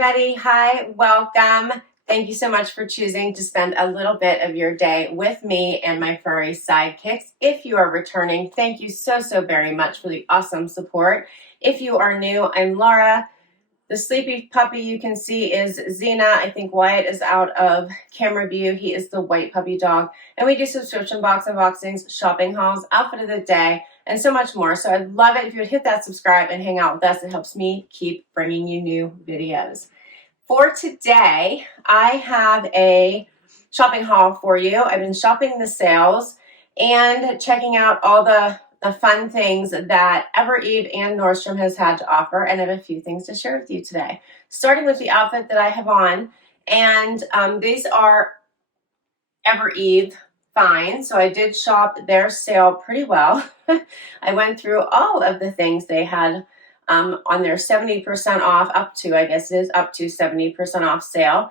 everybody. Hi, welcome. Thank you so much for choosing to spend a little bit of your day with me and my furry sidekicks. If you are returning, thank you so very much for the awesome support. If you are new, I'm Laura. The sleepy puppy you can see is Xena. I think Wyatt is out of camera view. He is the white puppy dog. And we do subscription box unboxings, shopping hauls, outfit of the day, and so much more. So I'd love it if you would hit that subscribe and hang out with us. It helps me keep bringing you new videos. For today, I have a shopping haul for you. I've been shopping the sales and checking out all the fun things that Evereve and Nordstrom has had to offer, and I have a few things to share with you today. Starting with the outfit that I have on, and these are Evereve fine, so I did shop their sale pretty well. I went through all of the things they had on their 70% off, up to, I guess it is, up to 70% off sale.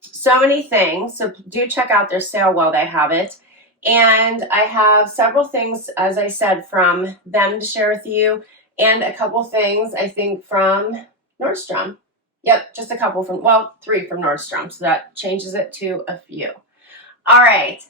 So many things, so do check out their sale while they have it. And I have several things, as I said, from them to share with you, and a couple things, I think, from Nordstrom. Yep, just a couple from, well, 3 from Nordstrom, so that changes it to a few. All right,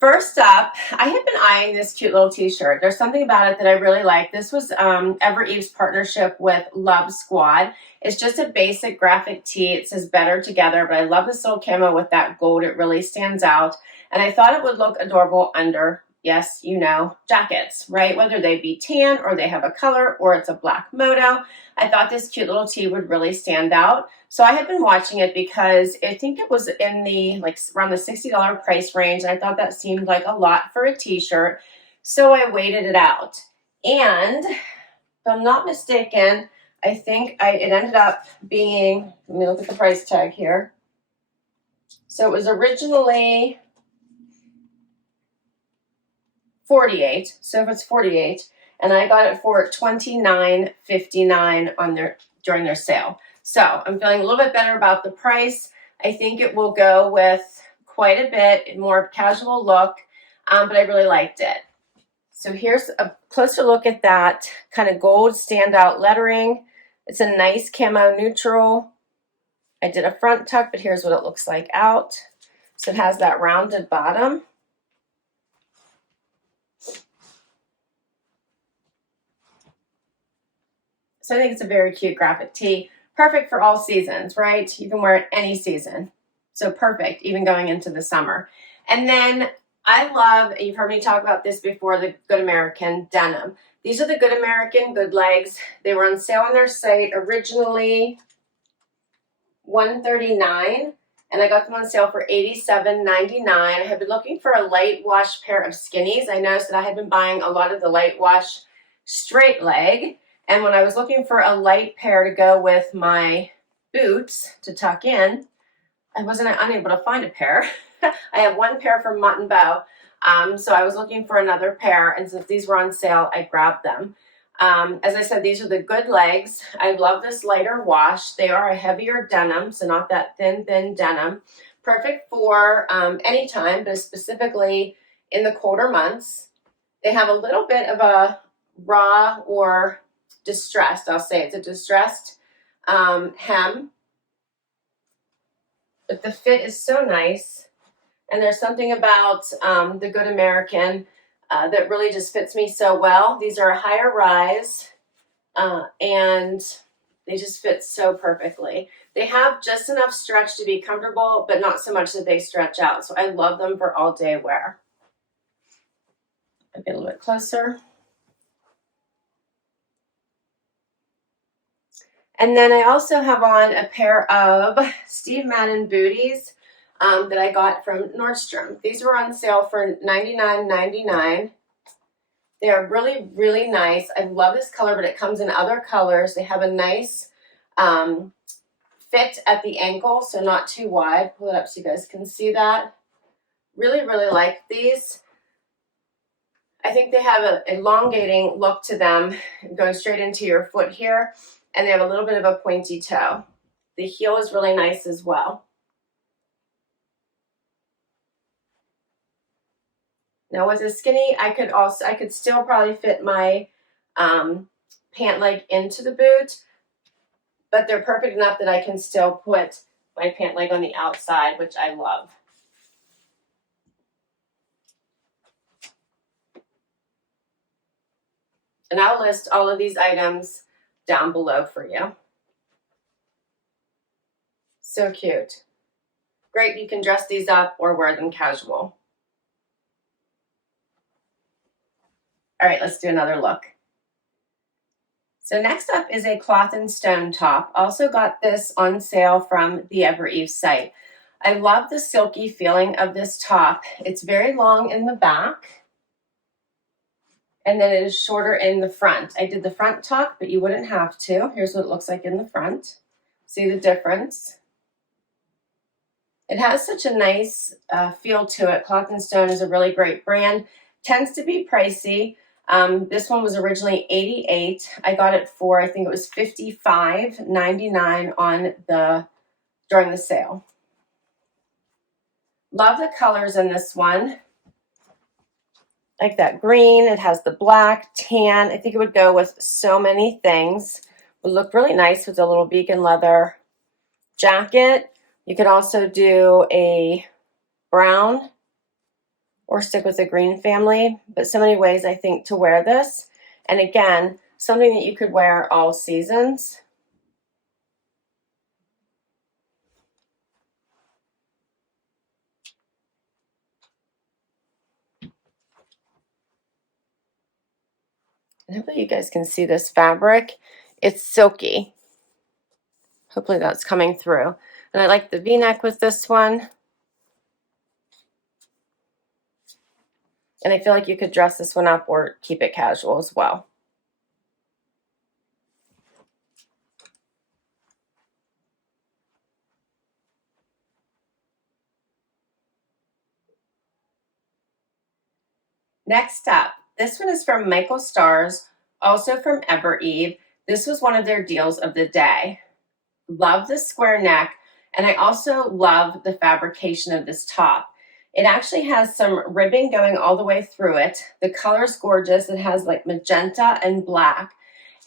first up, I have been eyeing this cute little t-shirt. There's something about it that I really like. This was Evereve's partnership with Love Squad. It's just a basic graphic tee. It says better together, but I love this little camo with that gold. It really stands out. And I thought it would look adorable under, yes, you know, jackets, right? Whether they be tan or they have a color or it's a black moto. I thought this cute little tee would really stand out. So I had been watching it because I think it was in the, like, around the $60 price range. And I thought that seemed like a lot for a t-shirt. So I waited it out. And if I'm not mistaken, I think it ended up being, let me look at the price tag here. So it was originally $48, so if it's $48, and I got it for $29.59 on during their sale. So I'm feeling a little bit better about the price. I think it will go with quite a bit more casual look, but I really liked it. So here's a closer look at that kind of gold standout lettering. It's a nice camo neutral. I did a front tuck, but here's what it looks like out. So it has that rounded bottom. So I think it's a very cute graphic tee. Perfect for all seasons, right? You can wear it any season. So perfect, even going into the summer. And then I love, you've heard me talk about this before, the Good American denim. These are the Good American good legs. They were on sale on their site originally $139, and I got them on sale for $87.99. I have been looking for a light wash pair of skinnies. I noticed that I had been buying a lot of the light wash straight leg. And when I was looking for a light pair to go with my boots to tuck in, I wasn't unable to find a pair. I have one pair from Mutton Bow, so I was looking for another pair, and since these were on sale, I grabbed them. As I said, these are the good legs. I love this lighter wash. They are a heavier denim, so not that thin denim. Perfect for any time, but specifically in the colder months. They have a little bit of a raw or distressed, I'll say it's a distressed hem, but the fit is so nice, and there's something about the Good American that really just fits me so well. These are a higher rise, and they just fit so perfectly. They have just enough stretch to be comfortable, but not so much that they stretch out, so I love them for all day wear. I'll get a little bit closer. And then I also have on a pair of Steve Madden booties that I got from Nordstrom. These were on sale for $99.99. They are really, really nice. I love this color, but it comes in other colors. They have a nice fit at the ankle, so not too wide. Pull it up so you guys can see that. Really, really like these. I think they have an elongating look to them, going straight into your foot here. And they have a little bit of a pointy toe. The heel is really nice as well. Now with a skinny, I could still probably fit my pant leg into the boot, but they're perfect enough that I can still put my pant leg on the outside, which I love. And I'll list all of these items down below for you. So cute. Great, you can dress these up or wear them casual. All right, let's do another look. So next up is a cloth and stone top. Also got this on sale from the Evereve site. I love the silky feeling of this top. It's very long in the back, and then it is shorter in the front. I did the front tuck, but you wouldn't have to. Here's what it looks like in the front. See the difference? It has such a nice feel to it. Cloth & Stone is a really great brand. Tends to be pricey. This one was originally $88. I got it for, I think it was $55.99 during the sale. Love the colors in this one. Like that green, it has the black, tan. I think it would go with so many things. Would look really nice with a little vegan leather jacket. You could also do a brown or stick with the green family, but so many ways I think to wear this. And again, something that you could wear all seasons. And hopefully you guys can see this fabric. It's silky. Hopefully that's coming through. And I like the V-neck with this one. And I feel like you could dress this one up or keep it casual as well. Next up, this one is from Michael Stars, also from Evereve. This was one of their deals of the day. Love the square neck, and I also love the fabrication of this top. It actually has some ribbing going all the way through it. The color's gorgeous. It has like magenta and black,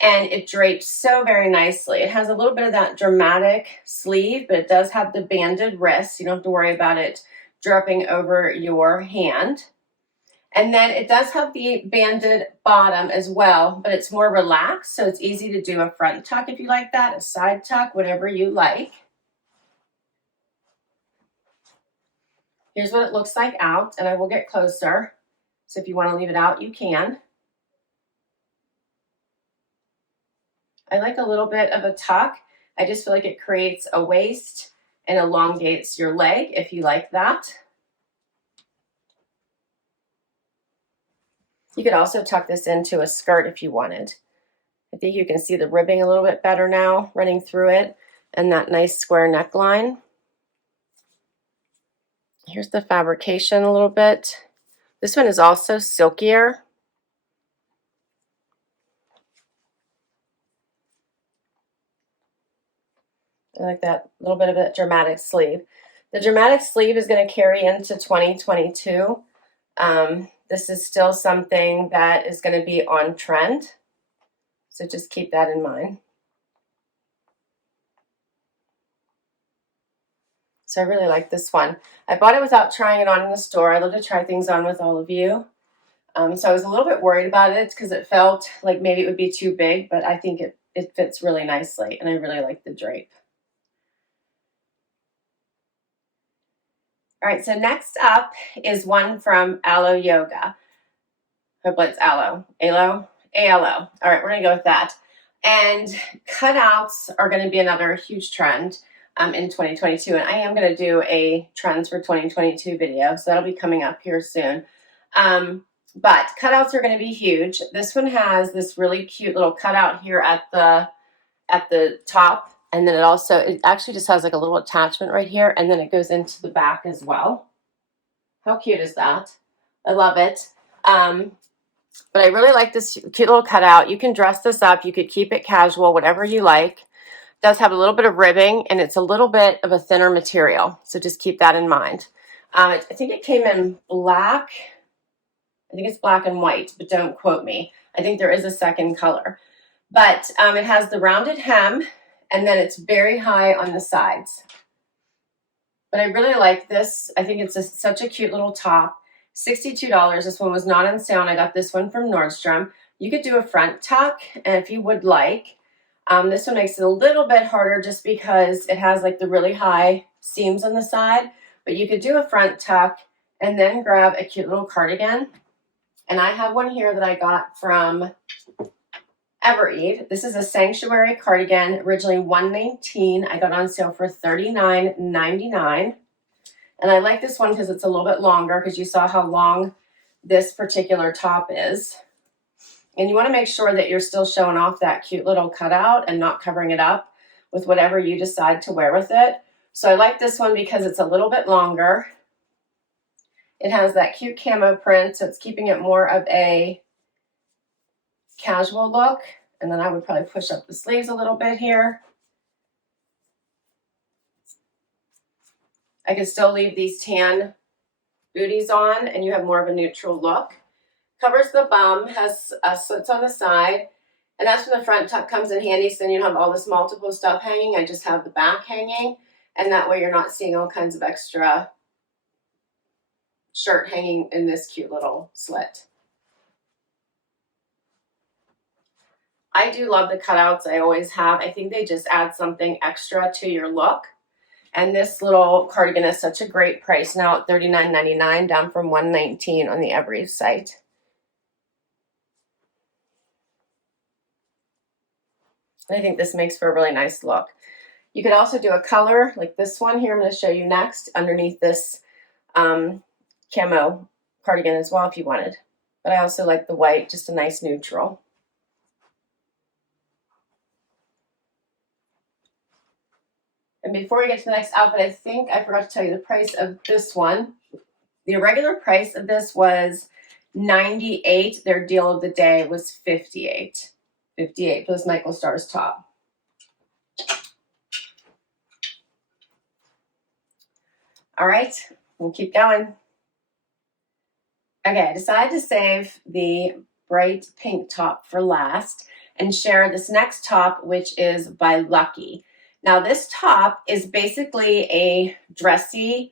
and it drapes so very nicely. It has a little bit of that dramatic sleeve, but it does have the banded wrist. You don't have to worry about it dropping over your hand. And then it does have the banded bottom as well, but it's more relaxed, so it's easy to do a front tuck if you like that, a side tuck, whatever you like. Here's what it looks like out, and I will get closer. So if you want to leave it out, you can. I like a little bit of a tuck. I just feel like it creates a waist and elongates your leg if you like that. You could also tuck this into a skirt if you wanted. I think you can see the ribbing a little bit better now running through it, and that nice square neckline. Here's the fabrication a little bit. This one is also silkier. I like that little bit of a dramatic sleeve. The dramatic sleeve is going to carry into 2022. This is still something that is going to be on trend. So just keep that in mind. So I really like this one. I bought it without trying it on in the store. I love to try things on with all of you. So I was a little bit worried about it because it felt like maybe it would be too big, but I think it fits really nicely, and I really like the drape. All right, so next up is one from Alo Yoga. Hopefully it's Alo. Alo? A-L-O. All right, we're going to go with that. And cutouts are going to be another huge trend in 2022. And I am going to do a trends for 2022 video, so that'll be coming up here soon. But cutouts are going to be huge. This one has this really cute little cutout here at the top. And then it actually just has like a little attachment right here, and then it goes into the back as well. How cute is that? I love it. But I really like this cute little cutout. You can dress this up. You could keep it casual, whatever you like. It does have a little bit of ribbing, and it's a little bit of a thinner material. So just keep that in mind. I think it came in black. I think it's black and white, but don't quote me. I think there is a second color. But it has the rounded hem, and then it's very high on the sides. But I really like this. I think it's such a cute little top. $62. This one was not on sale, and I got this one from Nordstrom. You could do a front tuck, and if you would like. This one makes it a little bit harder just because it has like the really high seams on the side. But you could do a front tuck and then grab a cute little cardigan. And I have one here that I got from Evereve. This is a Sanctuary cardigan, originally $119. I got on sale for $39.99. And I like this one because it's a little bit longer, because you saw how long this particular top is. And you want to make sure that you're still showing off that cute little cutout and not covering it up with whatever you decide to wear with it. So I like this one because it's a little bit longer. It has that cute camo print, so it's keeping it more of a casual look. And then I would probably push up the sleeves a little bit here. I could still leave these tan booties on and you have more of a neutral look. Covers the bum, has slits on the side, and that's when the front tuck comes in handy, so then you don't have all this multiple stuff hanging. I just have the back hanging, and that way you're not seeing all kinds of extra shirt hanging in this cute little slit. I do love the cutouts. I always have. I think they just add something extra to your look. And this little cardigan is such a great price now at $39.99, down from $119 on the Evereve site. I think this makes for a really nice look. You could also do a color like this one here I'm going to show you next underneath this camo cardigan as well if you wanted. But I also like the white, just a nice neutral. And before we get to the next outfit, I think I forgot to tell you the price of this one. The regular price of this was $98. Their deal of the day was $58. $58 for this Michael Stars top. All right, we'll keep going. Okay, I decided to save the bright pink top for last and share this next top, which is by Lucky. Now this top is basically a dressy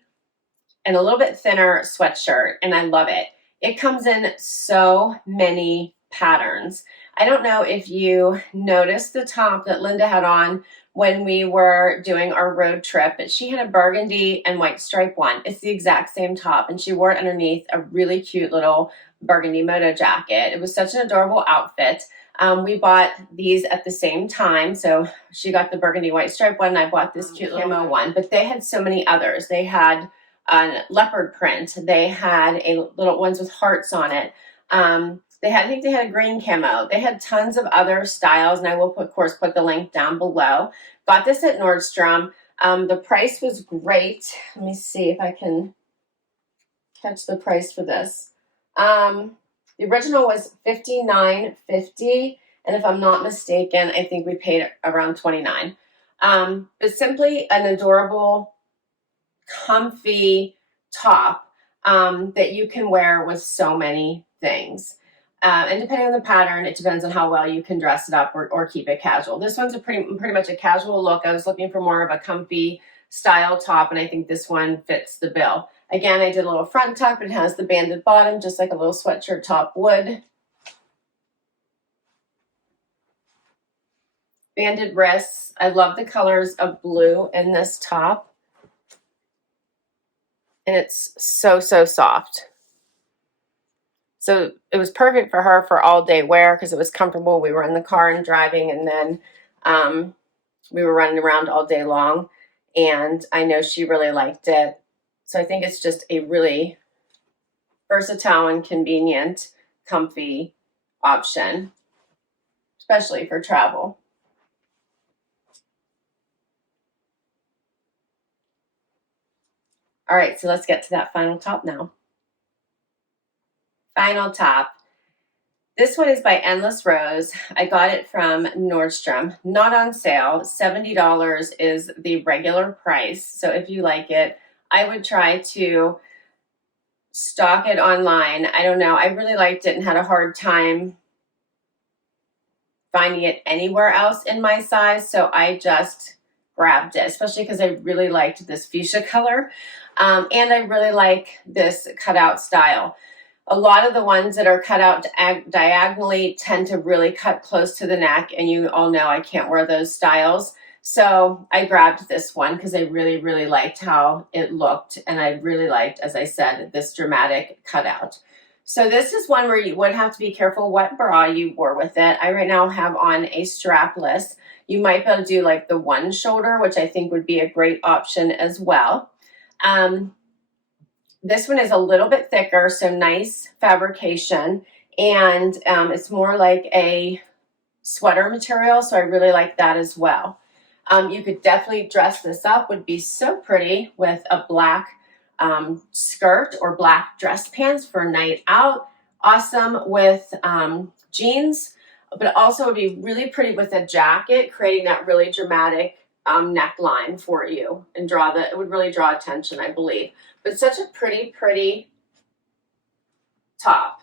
and a little bit thinner sweatshirt, and I love it. It comes in so many patterns. I don't know if you noticed the top that Linda had on when we were doing our road trip, but she had a burgundy and white stripe one. It's the exact same top, and she wore it underneath a really cute little burgundy moto jacket. It was such an adorable outfit. We bought these at the same time. So she got the burgundy white stripe one, and I bought this cute camo one, but they had so many others. They had a leopard print. They had a little ones with hearts on it. I think they had a green camo. They had tons of other styles, and I will, of course, put the link down below. Got this at Nordstrom. The price was great. Let me see if I can catch the price for this. The original was $59.50, and if I'm not mistaken, I think we paid around $29. But simply an adorable, comfy top that you can wear with so many things. And depending on the pattern, it depends on how well you can dress it up or keep it casual. This one's a pretty much a casual look. I was looking for more of a comfy style top, and I think this one fits the bill. Again, I did a little front tuck, but it has the banded bottom, just like a little sweatshirt top would. Banded wrists. I love the colors of blue in this top. And it's so, so soft. So it was perfect for her for all day wear because it was comfortable. We were in the car and driving, and then we were running around all day long. And I know she really liked it. So I think it's just a really versatile and convenient, comfy option, especially for travel. All right, so let's get to that final top now. Final top. This one is by Endless Rose. I got it from Nordstrom, not on sale. $70 is the regular price. So if you like it, I would try to stock it online. I don't know. I really liked it and had a hard time finding it anywhere else in my size, so I just grabbed it, especially because I really liked this fuchsia color, and I really like this cutout style. A lot of the ones that are cut out diagonally tend to really cut close to the neck, and you all know I can't wear those styles. So I grabbed this one because I really, really liked how it looked, and I really liked, as I said, this dramatic cutout. So this is one where you would have to be careful what bra you wore with it. I right now have on a strapless. You might be able to do like the one shoulder, which I think would be a great option as well. This one is a little bit thicker, so nice fabrication, and it's more like a sweater material, so I really like that as well. You could definitely dress this up, would be so pretty with a black skirt or black dress pants for a night out. Awesome with jeans, but also would be really pretty with a jacket, creating that really dramatic neckline for you, and it would really draw attention, I believe. But such a pretty, pretty top.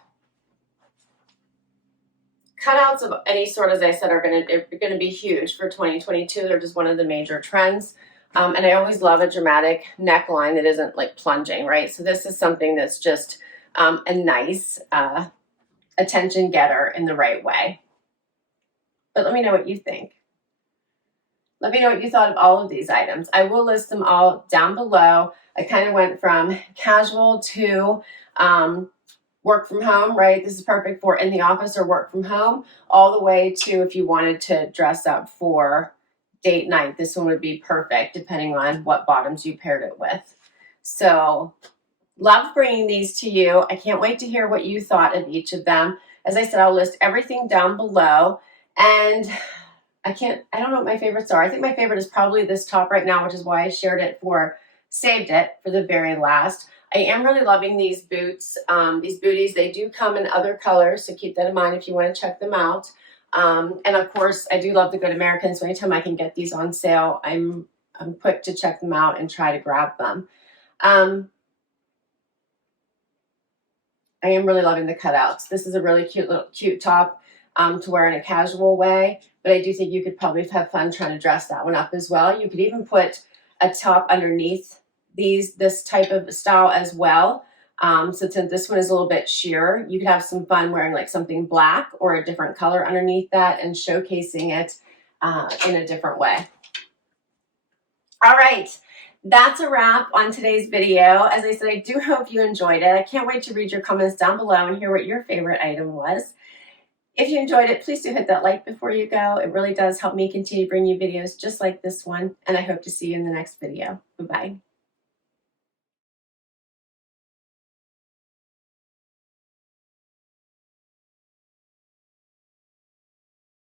Cutouts of any sort, as I said, are going to be huge for 2022. They're just one of the major trends. And I always love a dramatic neckline that isn't like plunging, right? So this is something that's just a nice attention getter in the right way. But let me know what you think. Let me know what you thought of all of these items. I will list them all down below. I kind of went from casual to work from home, right? This is perfect for in the office or work from home, all the way to if you wanted to dress up for date night. This one would be perfect depending on what bottoms you paired it with. So love bringing these to you. I can't wait to hear what you thought of each of them. As I said, I'll list everything down below, and I don't know what my favorites are. I think my favorite is probably this top right now, which is why I saved it for the very last. I am really loving these boots, these booties. They do come in other colors, so keep that in mind if you want to check them out. And of course, I do love the Good American, so anytime I can get these on sale, I'm quick to check them out and try to grab them. I am really loving the cutouts. This is a really cute top to wear in a casual way, but I do think you could probably have fun trying to dress that one up as well. You could even put a top underneath this type of style as well. So since this one is a little bit sheer, you could have some fun wearing like something black or a different color underneath that and showcasing it in a different way. All right, that's a wrap on today's video. As I said, I do hope you enjoyed it. I can't wait to read your comments down below and hear what your favorite item was. If you enjoyed it, please do hit that like before you go. It really does help me continue to bring you videos just like this one, and I hope to see you in the next video. Bye-bye.